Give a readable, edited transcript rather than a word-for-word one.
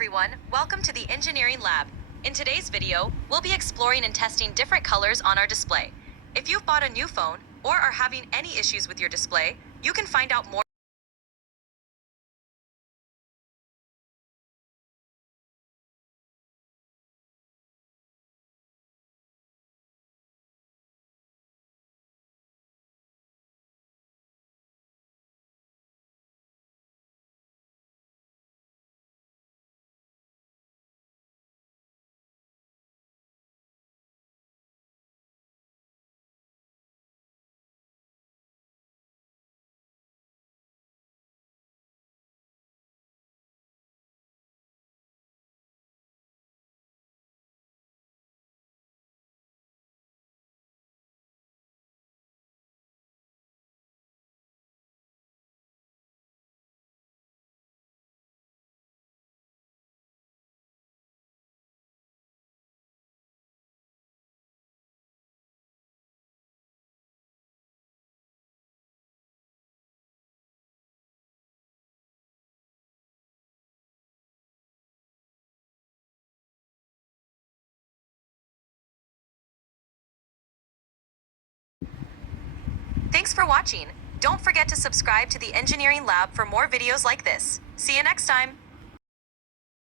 everyone, welcome to the Engineering Lab. In today's video, we'll be exploring and testing different colors on our display. If you've bought a new phone or are having any issues with your display, you can find out more. Thanks for watching. Don't forget to subscribe to the Engineering Lab for more videos like this. See you next time.